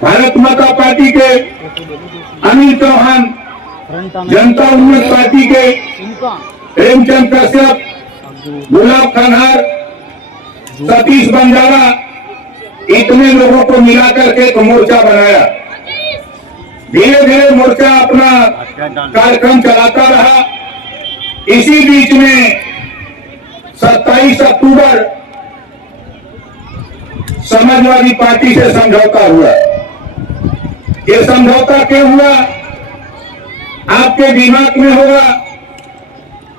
भारत माता पार्टी के अनिल चौहान, जनता उन्नत पार्टी के प्रेमचंद कश्यप, गुलाब खनहर, सतीश बंजारा, इतने लोगों को मिलाकर के एक मोर्चा बनाया। धीरे धीरे मोर्चा अपना कार्यक्रम चलाता रहा। इसी बीच में 27 अक्टूबर समाजवादी पार्टी से समझौता हुआ। ये समझौता क्यों हुआ आपके दिमाग में होगा।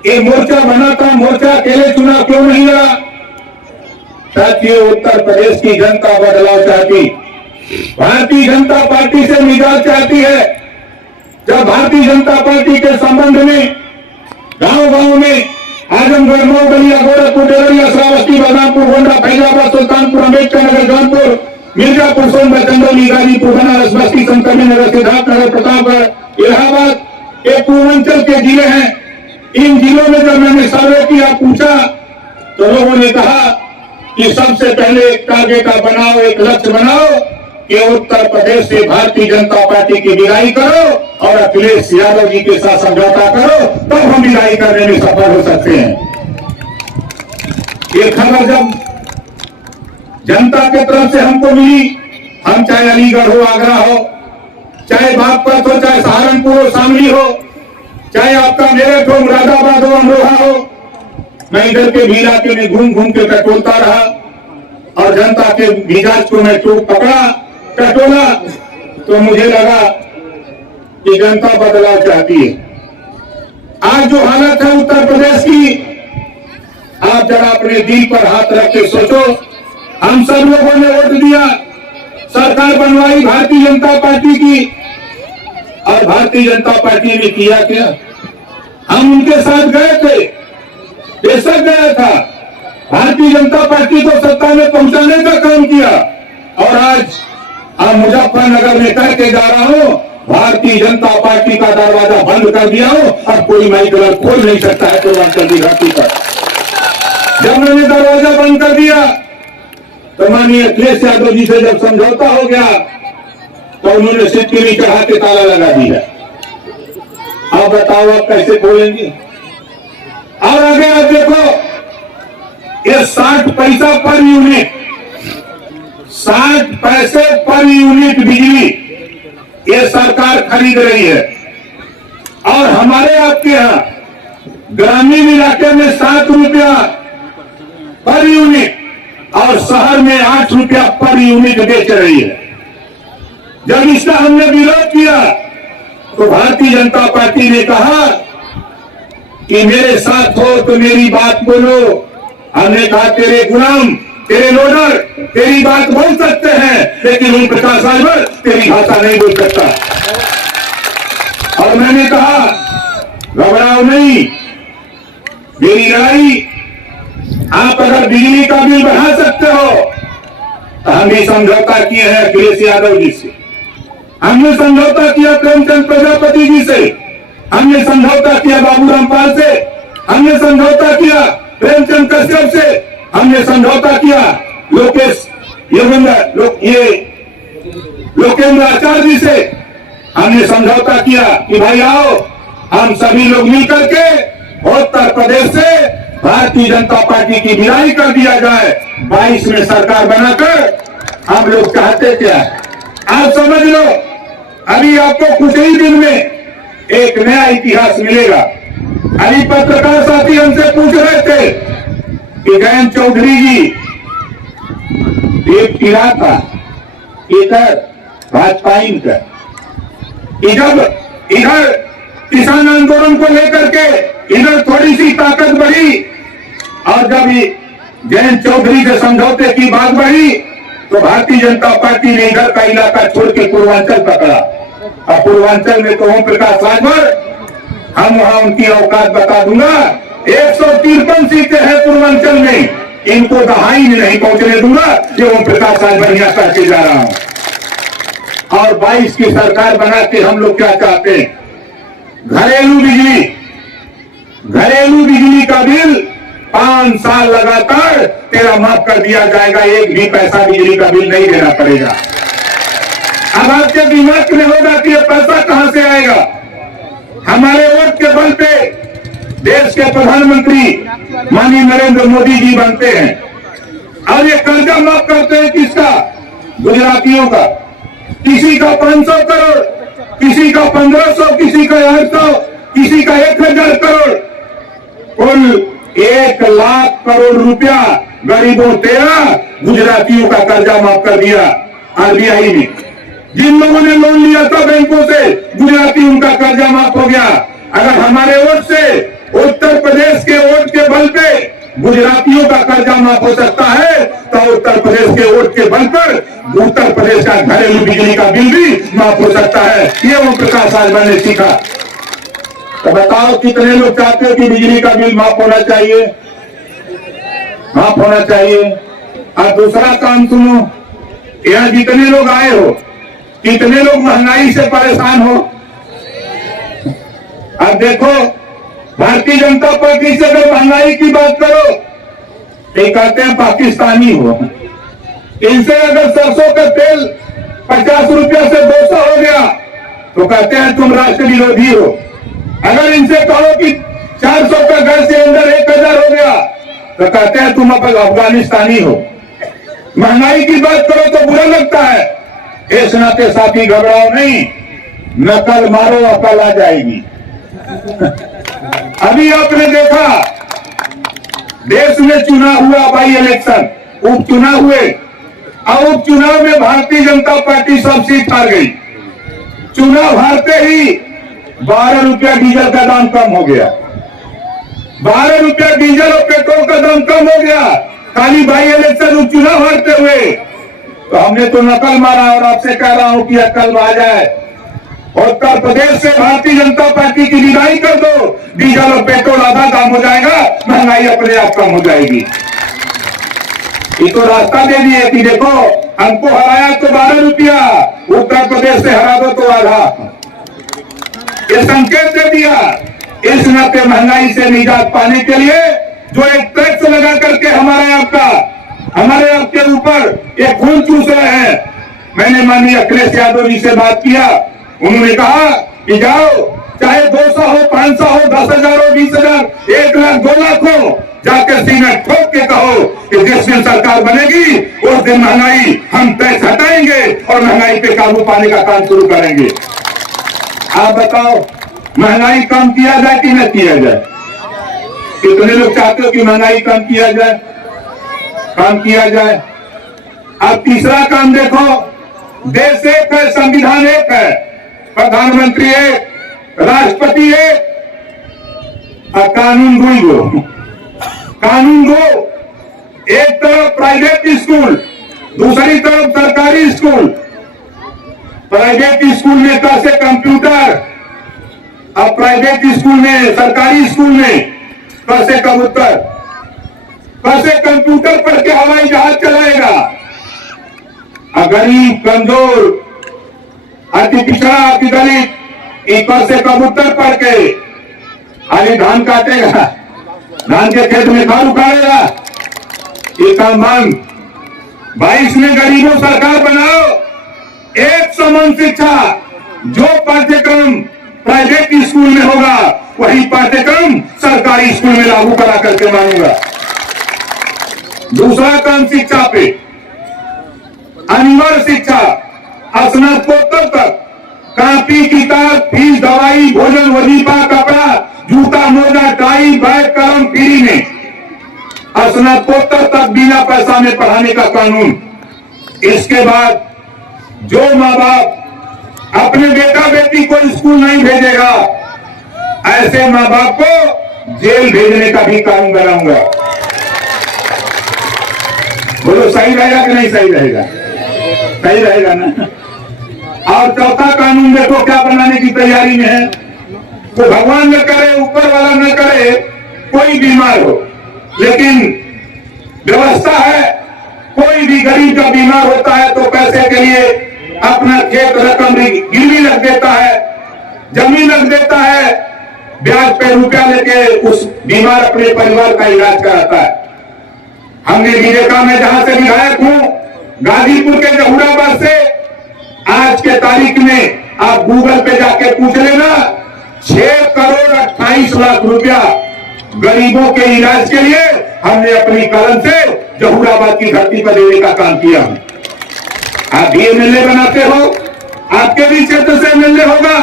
ये मोर्चा बना था, मोर्चा अकेले चुनाव क्यों नहीं लड़ा? साथियों, उत्तर प्रदेश की जनता बदलाव चाहती, भारतीय जनता पार्टी से निजात चाहती है। जब भारतीय जनता पार्टी के संबंध में गांव गांव में आजमगढ़, मऊ, बलिया, गोरखपुर, देवरिया, श्रावस्ती, बलरामपुर, गोंडा, फैजाबाद, सुल्तानपुर, अम्बेडकर नगर, जौनपुर, मिर्जापुर, सोनभद्र, चंदौली, गाजीपुर, बनारस, बस्ती, संतकबीर नगर, सिद्धार्थनगर, प्रतापगढ़, इलाहाबाद, ये पूर्वांचल के जिले हैं। इन जिलों में जब मैंने सर्वे किया, पूछा, तो लोगों ने कहा कि सबसे पहले एक टारगेट बनाओ, एक लक्ष्य बनाओ कि उत्तर प्रदेश से भारतीय जनता पार्टी की विदाई करो और अखिलेश यादव जी के साथ समझौता करो, तब तो हम विदाई करने में सफल हो सकते हैं। ये खबर जब जनता के तरफ से हमको मिली, हम चाहे अलीगढ़ हो, आगरा हो, चाहे बागपत हो, चाहे सहारनपुर हो, शामली हो, चाहे आपका मेरठ हो, मुरादाबाद हो, अमरोहा हो, मैं इधर के भी इलाके में घूम घूम के टटोलता रहा और जनता के मिजाज को मैं टटोला, तो मुझे लगा कि जनता बदलाव चाहती है। आज जो हालत है उत्तर प्रदेश की, आप जरा अपने दिल पर हाथ रख के सोचो। हम सब लोगों ने वोट दिया, सरकार बनवाई भारतीय जनता पार्टी की, और भारतीय जनता पार्टी ने किया क्या? हम उनके साथ गए थे, बेशक गया था। भारतीय जनता पार्टी को सत्ता में पहुंचाने का काम किया, और आज हम मुजफ्फरनगर में कह के जा रहा हूं, भारतीय जनता पार्टी का दरवाजा बंद कर दिया हूं, अब कोई माई कलर खोल नहीं सकता है पूर्वांचल की धरती पर। जब मैंने दरवाजा बंद कर दिया तो माननीय अखिलेश यादव जी से जब समझौता हो गया तो उन्होंने सिक्की में चढ़ा के ताला लगा दिया। अब बताओ आप कैसे खोलेंगे? और आगे आप देखो, ये 60 पैसा पर यूनिट, 60 पैसे पर यूनिट बिजली ये सरकार खरीद रही है। और हमारे आपके यहाँ ग्रामीण इलाके में 7 रुपया पर यूनिट और शहर में 8 रुपया पर यूनिट बेच रही है। जब इसका हमने विरोध किया तो भारतीय जनता पार्टी ने कहा कि मेरे साथ हो तो मेरी बात बोलो। हमने कहा तेरे गुलाम, तेरे लोडर तेरी बात बोल सकते हैं, लेकिन ओम प्रकाश राजभर तेरी भाषा नहीं बोल सकता। और मैंने कहा घबराओ नहीं, मेरी लड़ाई, आप अगर बिजली का बिल बढ़ा सकते हो तो हम भी समझौता किए हैं अखिलेश यादव जी से, हमने समझौता किया प्रेमचंद प्रजापति जी से, हमने समझौता किया बाबूराम पाल से, हमने समझौता किया प्रेमचंद कश्यप से, हमने समझौता किया लोकेंद्र आचार्य जी से, हमने समझौता किया कि भाई आओ हम सभी लोग मिलकर के उत्तर प्रदेश से भारतीय जनता पार्टी की विदाई कर दिया जाए। 22 में सरकार बनाकर हम लोग चाहते क्या? आप समझ लो, अभी आपको कुछ ही दिन में एक नया इतिहास मिलेगा। अभी पत्रकार साथी हमसे पूछ रहे थे कि जयंत चौधरी जी एक किला था इधर भाजपा का, इधर किसान आंदोलन को लेकर के इधर थोड़ी सी ताकत बढ़ी, और जब जयंत चौधरी के समझौते की बात बढ़ी तो भारतीय जनता पार्टी ने इधर का इलाका छोड़ के पूर्वांचल पकड़ा। और पूर्वांचल में तो ओम प्रकाश राजभर, हम वहां उनकी औकात बता दूंगा। 153 सीटें हैं पूर्वांचल में, इनको दहाई नहीं पहुंचने दूंगा। ये ओम प्रकाश राजभर यहां करके जा रहा हूं। और 22 की सरकार बना के हम लोग क्या चाहते हैं? घरेलू बिजली का बिल 5 साल लगातार तेरा माफ कर दिया जाएगा, एक भी पैसा बिजली का बिल नहीं देना पड़ेगा। अब आपके दिमाग में होगा कि ये पैसा कहां से आएगा? हमारे वोट के बल पे देश के प्रधानमंत्री माननीय नरेंद्र मोदी जी बनते हैं और ये कर्जा माफ करते हैं। किसका? गुजरातियों का। किसी का 500 करोड़, किसी का 1500, किसी का 800, किसी का 1000 करोड़, कुल 1 लाख करोड़ रुपया गरीबों तेरा गुजरातियों का कर्जा माफ कर दिया आरबीआई ने। जिन लोगों ने लोन लिया था बैंकों से, गुजराती उनका कर्जा माफ हो गया। अगर हमारे वोट से, उत्तर प्रदेश के वोट के बल पे गुजरातियों का कर्जा माफ हो सकता है, तो उत्तर प्रदेश के वोट के बल पर उत्तर प्रदेश का घरेलू बिजली का बिल भी माफ हो सकता है। ये ओम प्रकाश राजभर ने सीखा। तो बताओ कितने लोग चाहते हो कि बिजली का बिल माफ होना चाहिए? माफ होना चाहिए। और दूसरा काम सुनो, यहाँ जितने लोग आए हो, कितने लोग महंगाई से परेशान हो? अब देखो, भारतीय जनता पार्टी से अगर महंगाई की बात करो तो कहते हैं पाकिस्तानी हो। इनसे अगर सरसों का तेल 50 रुपया से 200 हो गया तो कहते हैं तुम राष्ट्र विरोधी हो। अगर इनसे कहो कि 400 का गैस सिलेंडर 1000 हो गया तो कहते हैं तुम अफगानिस्तानी हो। महंगाई की बात करो तो बुरा लगता है। इस नाते साथी घबराओ नहीं, नकल मारो अकल आ जाएगी। अभी आपने देखा देश में चुनाव हुआ, बाई इलेक्शन, उपचुनाव हुए, और उपचुनाव में भारतीय जनता पार्टी सब सीट हार गई। चुनाव हारते ही 12 रुपया डीजल का दाम कम हो गया। 12 रुपया डीजल और पेट्रोल का दाम कम हो गया, खाली बाई इलेक्शन उपचुनाव हारते हुए। तो हमने तो नकल मारा और आपसे कह रहा हूं कि अकल आ जाए। उत्तर प्रदेश से भारतीय जनता पार्टी की विदाई कर दो, डीजल और पेट्रोल आधा दाम हो जाएगा, महंगाई अपने आप कम हो जाएगी। ये तो रास्ता दे दिए कि देखो हमको हराया तो 12 रुपया, उत्तर प्रदेश से हरा दो तो आधा। ये संकेत दे दिया। इस नाते महंगाई से निजात पाने के लिए जो एक टैक्स लगा करके हमारे आपके ऊपर एक खून चूस रहे हैं। मैंने माननीय अखिलेश यादव जी से बात किया, उन्होंने कहा कि जाओ, चाहे 200 हो, 500 हो, 10,000 हो, 20,000, 1 लाख, 2 लाख हो, जाकर सीना ठोक के कहो कि जिस दिन सरकार बनेगी उस दिन महंगाई हम टैक्स हटाएंगे और महंगाई पे काबू पाने का काम शुरू करेंगे। आप बताओ महंगाई कम किया जाए कि न किया जाए? कितने लोग चाहते हो कि महंगाई कम किया जाए? काम किया जाए। अब तीसरा काम देखो, देश एक है, संविधान एक है, प्रधानमंत्री एक, राष्ट्रपति एक, और कानून दो। कानून दो, एक तरफ प्राइवेट स्कूल, दूसरी तरफ सरकारी स्कूल। प्राइवेट स्कूल में कैसे कंप्यूटर, और प्राइवेट स्कूल में, सरकारी स्कूल में कैसे कबूतर, कैसे कंप्यूटर पढ़ के हवाई जहाज चलाएगा। गरीब, कमजोर, अति पिछड़ा, अति दलित, कैसे कबूतर पढ़ के खाली धान काटेगा, धान के खेत में खाल उखाड़ेगा। ये काम बंद। 22 में गरीबों सरकार बनाओ, एक समान शिक्षा। जो पाठ्यक्रम प्राइवेट स्कूल में होगा वही पाठ्यक्रम सरकारी स्कूल में लागू करा करके मांगूंगा। दूसरा काम शिक्षा पे, अनिवार्य शिक्षा, स्नातकोत्तर तक, कॉपी, किताब, फीस, दवाई, भोजन, वजीफा, कपड़ा, जूता, मोजा, टाई, बैग, कलम फ्री में, स्नातकोत्तर तक बिना पैसा में पढ़ाने का कानून। इसके बाद जो माँ बाप अपने बेटा बेटी को स्कूल नहीं भेजेगा ऐसे माँ बाप को जेल भेजने का भी कानून बनाऊंगा। बोलो सही रहेगा कि नहीं सही रहेगा? सही रहेगा ना। और चौथा कानून देखो क्या बनाने की तैयारी में है। तो भगवान न करे, ऊपर वाला न करे, कोई बीमार हो, लेकिन व्यवस्था है, कोई भी गरीब का बीमार होता है तो पैसे के लिए अपना खेत रकम गिरवी रख देता है, जमीन रख देता है, ब्याज पे रुपया लेके उस बीमार अपने परिवार का इलाज कराता है। हमने भी देखा, मैं जहां से विधायक हूं, गाजीपुर के जहूराबाद से, आज के तारीख में आप गूगल पे जाके पूछ लेना, 6 करोड़ 28 लाख रुपया गरीबों के इलाज के लिए हमने अपनी कलम से जहूराबाद की धरती पर देने का काम किया। आप भी एमएलए बनाते हो, आपके भी क्षेत्र से एमएलए होगा।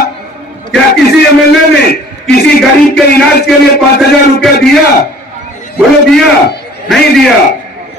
क्या किसी एमएलए ने किसी गरीब के इलाज के लिए 5,000 रुपया दिया? बोलो दिया? नहीं दिया।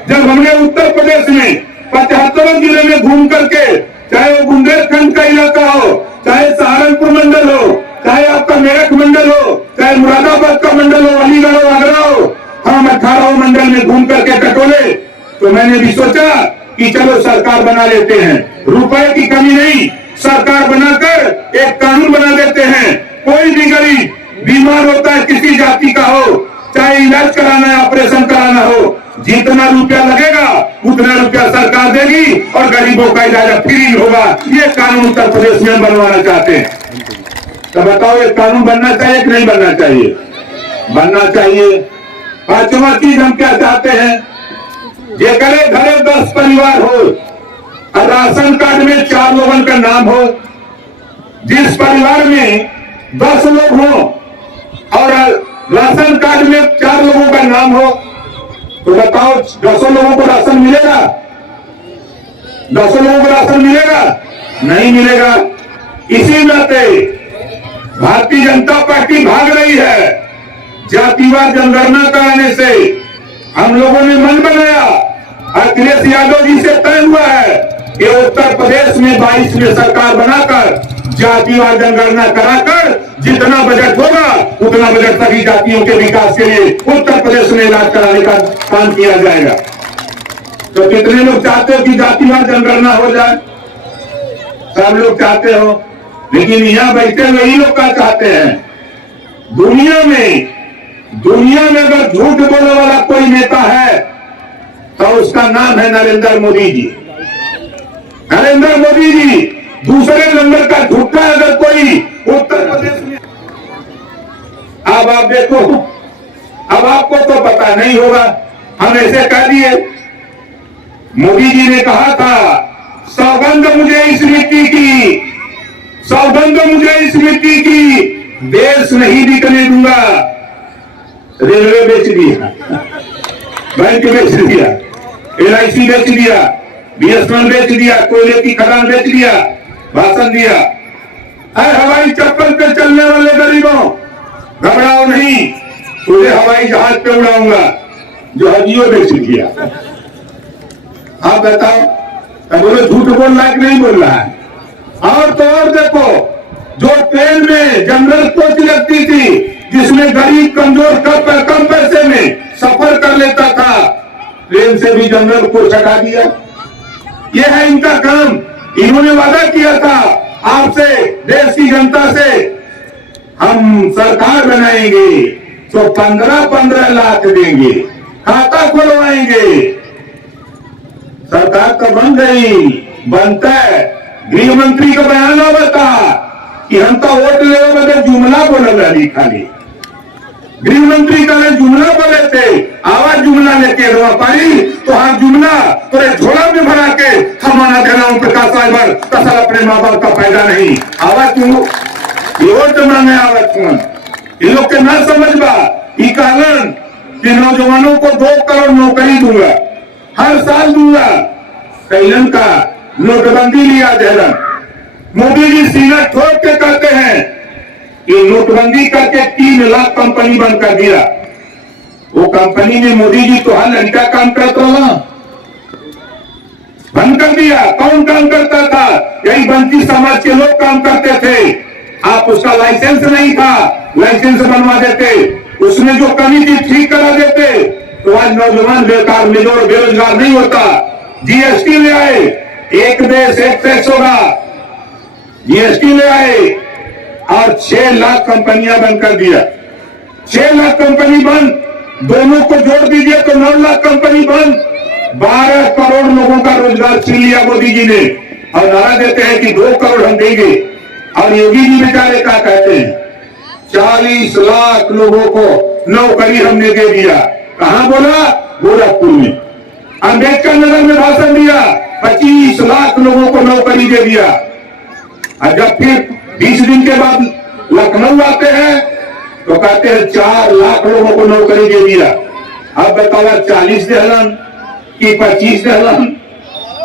जब हमने उत्तर प्रदेश में 75 जिले में घूम करके, चाहे वो बुंदेलखंड का इलाका हो, चाहे सहारनपुर मंडल हो, चाहे आपका मेरठ मंडल हो, चाहे मुरादाबाद का मंडल हो, अलीगढ़ हो, आगरा हो, हम 18 मंडल में घूम करके टटोले, तो मैंने भी सोचा कि चलो सरकार बना लेते हैं। रुपए की कमी नहीं, सरकार बनाकर एक कानून बना देते हैं। कोई भी गरीब बीमार होता है, किसी जाति का हो, चाहे इलाज कराना है, ऑपरेशन कराना हो, जितना रुपया लगेगा उतना रुपया सरकार देगी और गरीबों का इलाज फ्री होगा। ये कानून उत्तर प्रदेश में बनवाना चाहते हैं। तो बताओ, ये कानून बनना चाहिए कि नहीं बनना चाहिए? बनना चाहिए। पांचवा चीज हम क्या चाहते हैं, ये करे घरे 10 परिवार हो और राशन कार्ड में 4 लोगों का नाम हो। जिस परिवार में 10 लोग हो और राशन कार्ड में 4 लोगों का नाम हो, तो बताओ 10 लोगों को राशन मिलेगा? 10 लोगों को राशन मिलेगा? नहीं मिलेगा। इसी नाते भारतीय जनता पार्टी भाग रही है। जातिवाद जनगणना कराने से हम लोगों ने मन बनाया, अखिलेश यादव जी से तय हुआ है कि उत्तर प्रदेश में 22 में सरकार बनाकर जातिवाद जनगणना कराकर जितना बजट होगा उतना बजट सभी जातियों के विकास के लिए उत्तर प्रदेश में इलाज कराने का काम किया जाएगा। तो कितने लोग चाहते हो कि जातिवाद जनगणना हो जाए? सब लोग चाहते हो, लेकिन यहां बैठे हुए ही लोग क्या चाहते हैं? दुनिया में अगर झूठ बोलने वाला कोई नेता है तो उसका नाम है नरेंद्र मोदी जी। नरेंद्र मोदी जी दूसरे नंबर का झूठा अगर कोई उत्तर प्रदेश में। अब आप देखो, अब आपको तो पता नहीं होगा, हम ऐसे कह दिए। मोदी जी ने कहा था, सौगंध मुझे इस मिट्टी की, सौगंध मुझे इस मिट्टी की, देश नहीं बिकने दूंगा। रेलवे बेच दिया, बैंक बेच दिया, LIC बेच दिया, BSNL बेच दिया, कोयले की खदान बेच दिया, भाषण दिया। अरे हवाई चप्पल पे चलने वाले गरीबों, घबराओ नहीं, तुझे हवाई जहाज पे उड़ाऊंगा, जो हजियो बेच दिया। आप बताओ, तब बोलो झूठ बोल रहा है कि नहीं बोल रहा है? और तो और देखो, जो ट्रेन में जनरल कोच लगती थी, जिसमें गरीब कमजोर कम पैसे में सफर कर लेता था, ट्रेन से भी जनरल कोच हटा दिया। यह है इनका काम। इन्होंने वादा किया था आपसे, देश की जनता से, हम सरकार बनाएंगे तो 15-15 लाख देंगे, खाता खुलवाएंगे। सरकार तो बन गई, बनता है। गृह मंत्री का बयान बता कि हम तो वोट ले बदे जुमला बोल रही, खाली गृह मंत्री का जुमला बोले थे, आवाज जुमला लेके पारी तो हाँ जुमला तो झोला में भरा के हमारा देना प्रकाश साइबर कसल अपने माँ बाप का फायदा नहीं। आवाज तू वोट मांगे, आवाज तू इन लोग के ना समझ बा ई कारण कि नौजवानों को 2 करोड़ नौकरी दूंगा, हर साल दूंगा। कैलन का नोटबंदी लिया देलन, मोदी जी सीना ठोक के कहते हैं कि नोटबंदी करके 3 लाख कंपनी बंद कर दिया। वो कंपनी में मोदी जी तो हर लड़का काम करता रहा, बंद कर दिया। कौन काम करता था? यही बंसी समाज के लोग काम करते थे। आप उसका लाइसेंस नहीं था, लाइसेंस बनवा देते, उसमें जो कमी थी ठीक करा देते, तो आज नौजवान बेकार बेरोजगार नहीं होता। जीएसटी ले आए, एक देश एक टैक्स होगा, जीएसटी ले आए और 6 लाख कंपनियां बंद कर दिया। 6 लाख कंपनी बंद, दोनों को जोड़ दीजिए तो 9 लाख कंपनी बंद। 12 करोड़ लोगों का रोजगार छीन लिया मोदी जी ने, और नारा देते हैं कि 2 करोड़ हम देंगे। और योगी जी बेचारे क्या कहते हैं, 40 लाख लोगों को नौकरी हमने दे दिया। कहां बोला? गोरखपुर में। अम्बेडकर नगर में भाषण दिया, 25 लाख लोगों को नौकरी दे दिया। और जब फिर 20 दिन के बाद लखनऊ आते हैं तो कहते हैं 4 लाख लोगों को नौकरी दे दिया। अब बतावा 40 दहलन कि 25 दहलन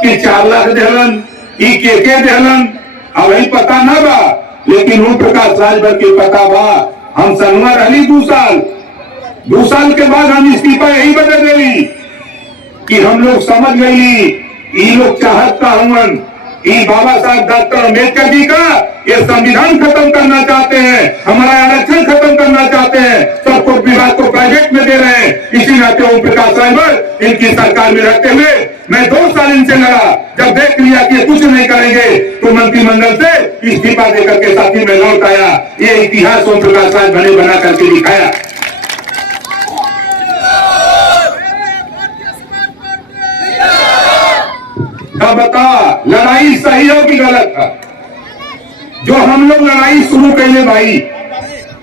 कि 4 लाख दहलन कि के दहलन, अब ही पता ना बा। लेकिन ओम प्रकाश राजभर के पता बा, हम संगवा रही 2 साल, 2 साल के बाद हम इस्तीफा यही बदल देली कि हम लोग समझ गई ये लोग चाहत का हमन, ये बाबा साहब डॉक्टर अम्बेडकर जी का ये संविधान खत्म करना चाहते हैं, हमारा आरक्षण खत्म करना चाहते हैं, सबको विभाग को प्राइवेट में दे रहे हैं। इसी नाते ओम प्रकाश राजभर इनकी सरकार में रहते हुए मैं 2 साल इनसे लड़ा। जब देख लिया कि ये कुछ नहीं करेंगे तो मंत्रिमंडल से इस्तीफा देकर के साथी में लौट आया। ये इतिहास ओम प्रकाश राजभर ने बना करके दिखाया। बता, लड़ाई सही हो कि गलत था? जो हम लोग लड़ाई शुरू कैले भाई,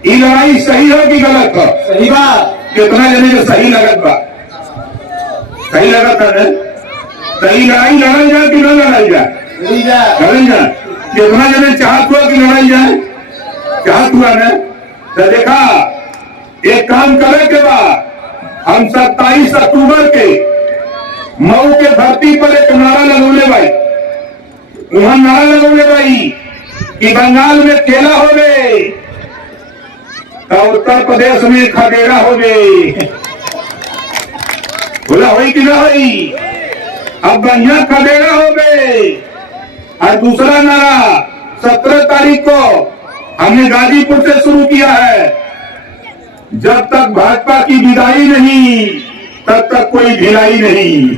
ये लड़ाई सही हो कि गलत था? सही बात। कितना जने जो सही लगत बा, सही लगत है ना? सही लड़ाई लड़ाई जाए कि न लड़ाई जाए? लड़ाई जाए। कितना जने चाहत हुआ कि लड़ाई जाए? चाहत हुआ ना? तो देखा, एक काम करे के बाद हम 27 अक्टूबर के मऊ के धरती पर एक नारा लगौले भाई, वहां नारा लगौले भाई कि बंगाल में केला हो गए तो उत्तर प्रदेश में खदेरा हो गए। बोला होई कि ना होई? अब बढ़िया खदेरा हो गए। और दूसरा नारा 17 तारीख को हमने गाजीपुर से शुरू किया है, जब तक भाजपा की विदाई नहीं तब तक कोई ढिलाई नहीं।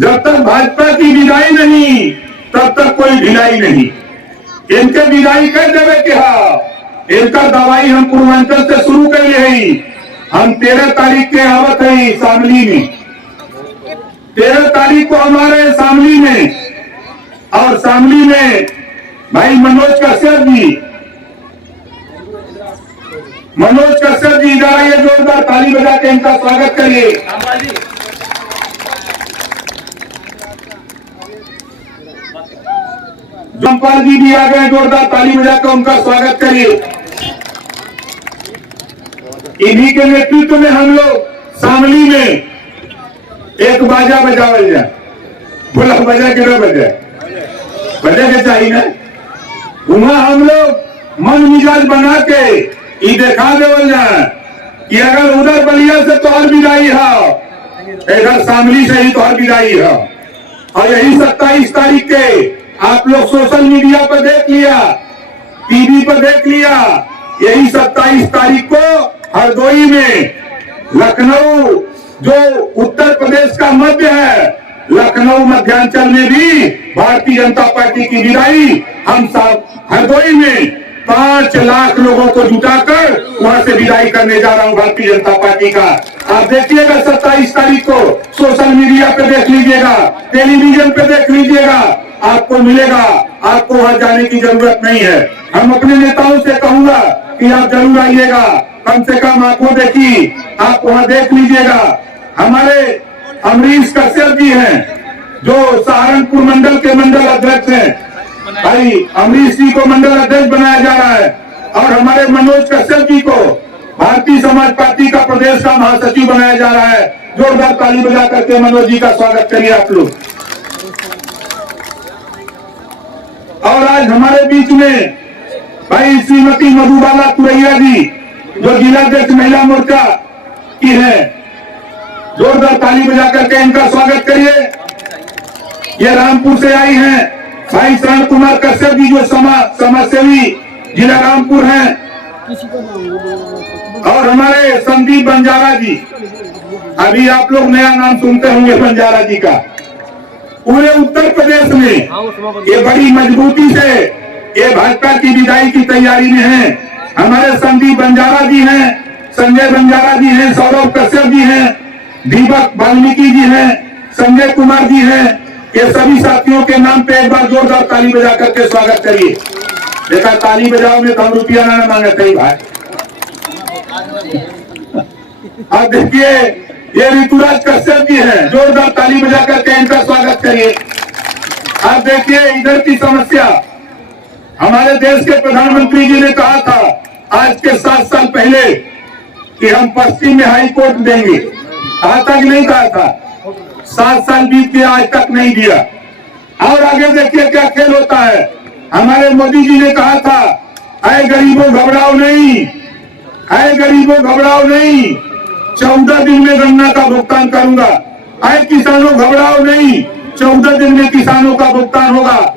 जब तक भाजपा की विदाई नहीं तब तक कोई ढिलाई नहीं। इनके विदाई कर देवे क्या, इनका दवाई हम पूर्वांचल से शुरू कर लिए। हम 13 तारीख के आवत है शामली में, 13 तारीख को हमारे शामली में, और शामली में भाई मनोज कश्यप जी इधर आइए, जोरदार ताली बजा के इनका स्वागत करिए। जमपाल जी भी आ गए, जोरदार ताली बजा कर उनका स्वागत करिए। इन्हीं के नेतृत्व में हम लोग शामली में एक बाजा बजावल जाए। बोला बजा के ना बजा के चाहिए ना। वहां हम लोग मन मिजाज बना के ये देखा देवल जाए कि अगर उधर बलिया से तोहर विदाई है, इधर शामली से ही तोहर विदाई है। और यही 27 तारीख के आप लोग सोशल मीडिया पर देख लिया, टीवी पर देख लिया। यही 27 तारीख को हरदोई में, लखनऊ जो उत्तर प्रदेश का मध्य है, लखनऊ मध्यांचल में भी भारतीय जनता पार्टी की विदाई हम सब हरदोई में 5 लाख लोगों को जुटाकर वहां से विदाई करने जा रहा हूं भारतीय जनता पार्टी का। आप देखिएगा 27 तारीख को सोशल मीडिया पे देख लीजिएगा, टेलीविजन पे देख लीजिएगा, आपको मिलेगा। आपको वहां जाने की जरूरत नहीं है। हम अपने नेताओं से कहूंगा कि आप जरूर आइएगा, कम से कम आपको देखिए, आप वहां देख लीजिएगा। हमारे अमरीश कश्यप जी हैं जो सहारनपुर मंडल के मंडल अध्यक्ष हैं, भाई अमरीश जी को मंडल अध्यक्ष बनाया जा रहा है। और हमारे मनोज कश्यप जी को भारतीय समाज पार्टी का प्रदेश का महासचिव बनाया जा रहा है। जोरदार ताली बजा करके मनोज जी का स्वागत करिए आप लोग। और आज हमारे बीच में भाई श्रीमती मधुबाला तुरैया जी जो जिलाध्यक्ष महिला मोर्चा की है, जोरदार ताली बजा करके इनका स्वागत करिए। ये रामपुर से आई हैं, भाई शरण कुमार कश्यप जी जो समाजसेवी जिला रामपुर हैं, और हमारे संदीप बंजारा जी, अभी आप लोग नया नाम सुनते होंगे बंजारा जी का। पूरे उत्तर प्रदेश में ये बड़ी मजबूती से ये भाजपा की विदाई की तैयारी में है। हमारे संदीप बंजारा जी हैं, संजय बंजारा जी हैं, सौरभ कश्यप जी हैं, दीपक वाल्मीकि जी हैं, संजय कुमार जी हैं। ये सभी साथियों के नाम पे एक बार जोरदार ताली बजा करके स्वागत करिए। देखा, ताली बजाओ में तो हम रुपया ना मांगे थे भाई। अब देखिए, ये ऋतुराज कश्यप जी हैं, जोरदार ताली बजा करके इनका स्वागत करिए। अब देखिए, इधर की समस्या, हमारे देश के प्रधानमंत्री जी ने कहा था आज के 7 साल पहले कि हम पश्चिम में हाई कोर्ट देंगे। कहा था कि नहीं कहा था? 7 साल बीत गया, आज तक नहीं दिया। और आगे देखिए क्या खेल होता है। हमारे मोदी जी ने कहा था, अरे गरीबों घबराओ नहीं, अरे गरीबों घबराओ नहीं, 14 दिन में गन्ना का भुगतान करूंगा। अरे किसानों घबराओ नहीं, 14 दिन में किसानों का भुगतान होगा।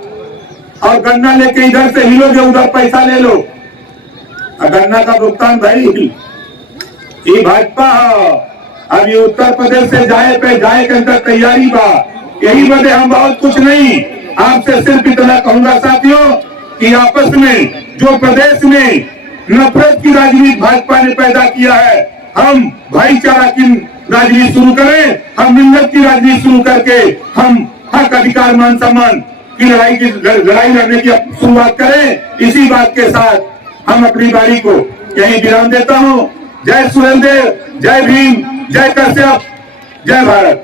और गन्ना लेके इधर से हिलोगे, उधर पैसा ले लो। गन्ना का भुगतान भाई ये भाजपा अभी उत्तर प्रदेश से जाए के अंदर तैयारी बा। यही वजह हम बहुत कुछ नहीं, आपसे सिर्फ इतना कहूंगा साथियों कि आपस में जो प्रदेश में नफरत की राजनीति भाजपा ने पैदा किया है, हम भाईचारा की राजनीति शुरू करें, हम मिल्लत की राजनीति शुरू करके हम हक अधिकार मान सम्मान की लड़ाई लड़ने की शुरुआत करें। इसी बात के साथ हम अपनी बारी को यही विराम देता हूं। जय सुरेंद्र, जय भीम, जय कश्यप, जय भारत।